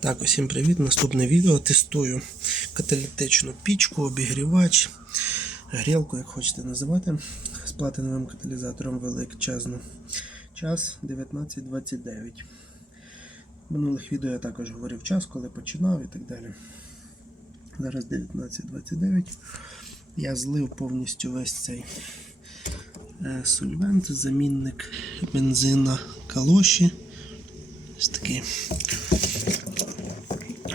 Так, усім привіт! Наступне відео тестую каталітичну пічку, обігрівач, грілку, як хочете називати, з платиновим каталізатором величезно. Час 19.29. В минулих відео я також говорив час, коли починав і так далі. Зараз 19.29. Я злив повністю весь цей е, сольвент, замінник бензина калоші. Ось такий.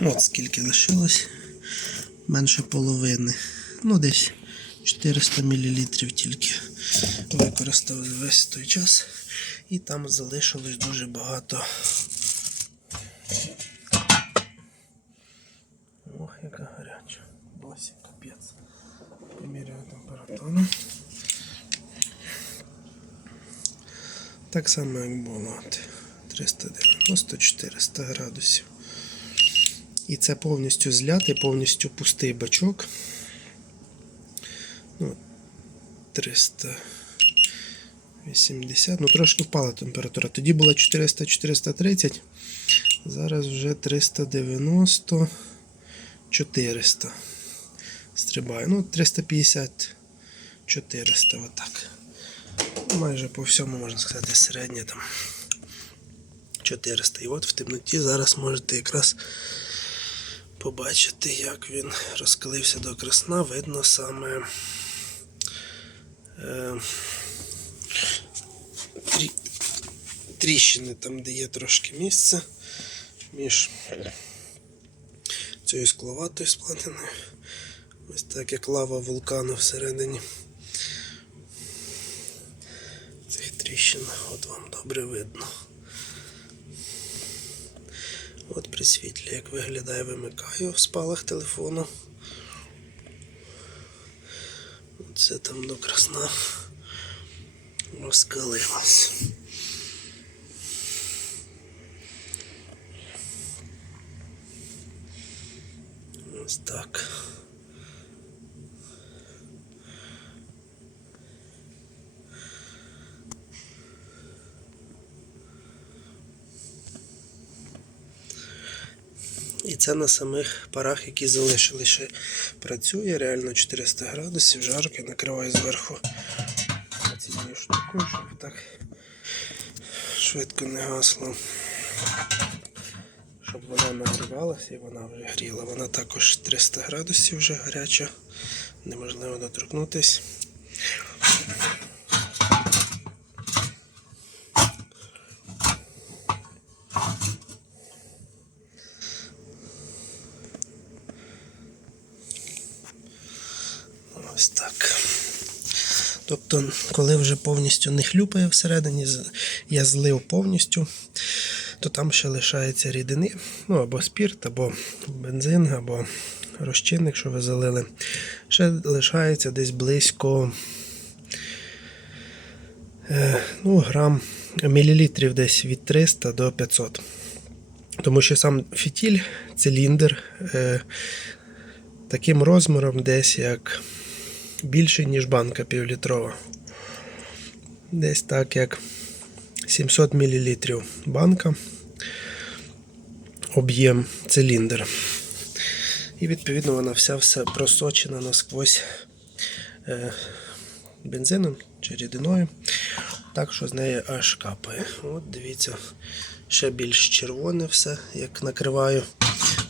От скільки лишилось. Менше половини. Ну, десь 400 мл тільки використав весь той час. І там залишилось дуже багато. Ох, яка гаряча. Досі капець. Поміряю температуру. Так само, як було. 390-400 градусів. І це повністю злятий, повністю пустий бачок. Ну, 380. Ну, трошки впала температура. Тоді була 400-430. Зараз вже 390 400. Стрибає. Ну, 350 400. Отак. Майже по всьому можна сказати середнє там 400. І от в темноті зараз можете якраз побачити, як він розкалився до красна. Видно саме е, трі, тріщини, там, де є трошки місця між цією скловатою сплатиною. Ось так як лава вулкану всередині. Цих тріщин, от вам добре видно. От при світлі, як виглядає, вимикаю в спалах телефону. Це там до красна розкалилась. Ось так. І це на самих парах, які залишили ще працює. Реально 400 градусів, жарко, накриваю зверху цією штукою, щоб так швидко не гасло. Щоб вона нагрівалася і вона вже гріла. Вона також 300 градусів вже гаряча, неможливо доторкнутись. Ось так. Тобто, коли вже повністю не хлюпає всередині, я злив повністю, то там ще лишається рідини, ну або спірт, або бензин, або розчинник, що ви залили. Ще лишається десь близько е, ну, грам мілілітрів десь від 300 до 500. Тому що сам фітіль, циліндр е, таким розміром десь як більше, ніж банка півлітрова. Десь так як 700 мл банка, об'єм циліндр. І відповідно вона вся все просочена насквозь е, бензином чи рідиною. Так що з неї аж капає. От дивіться, ще більш червоне все, як накриваю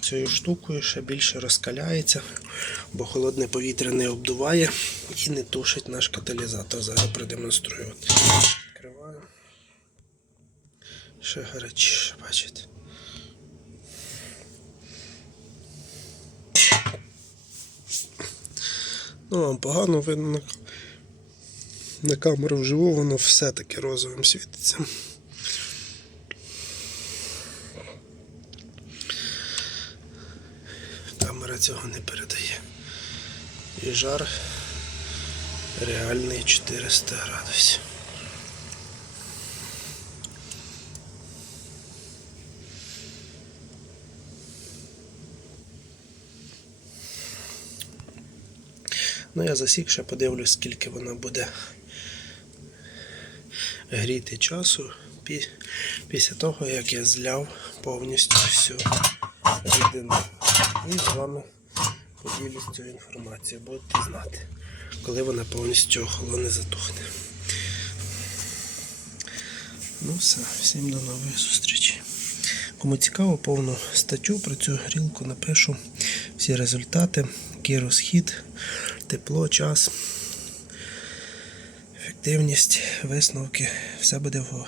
цією штукою, ще більше розкаляється, бо холодне повітря не обдуває і не тушить наш каталізатор. Зараз продемонструю. Відкриваю. Ще гарячіше, бачите. Ну, вам погано видно на, камеру вживу, воно все таки розовим світиться. Камера цього не передає. І жар реальний 400 градусів. Ну, я засік, ще подивлюсь, скільки вона буде гріти часу пі- після того, як я зляв повністю всю рідину. І з вами поділюсь цією інформацією. Будете знати, коли вона повністю охолоне затухне. Ну все, всім до нових зустрічей. Кому цікаво, повну статтю про цю грілку напишу всі результати, який розхід, тепло, час, ефективність, висновки. Все буде в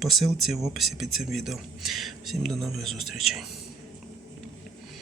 посилці в описі під цим відео. Всім до нових зустрічей.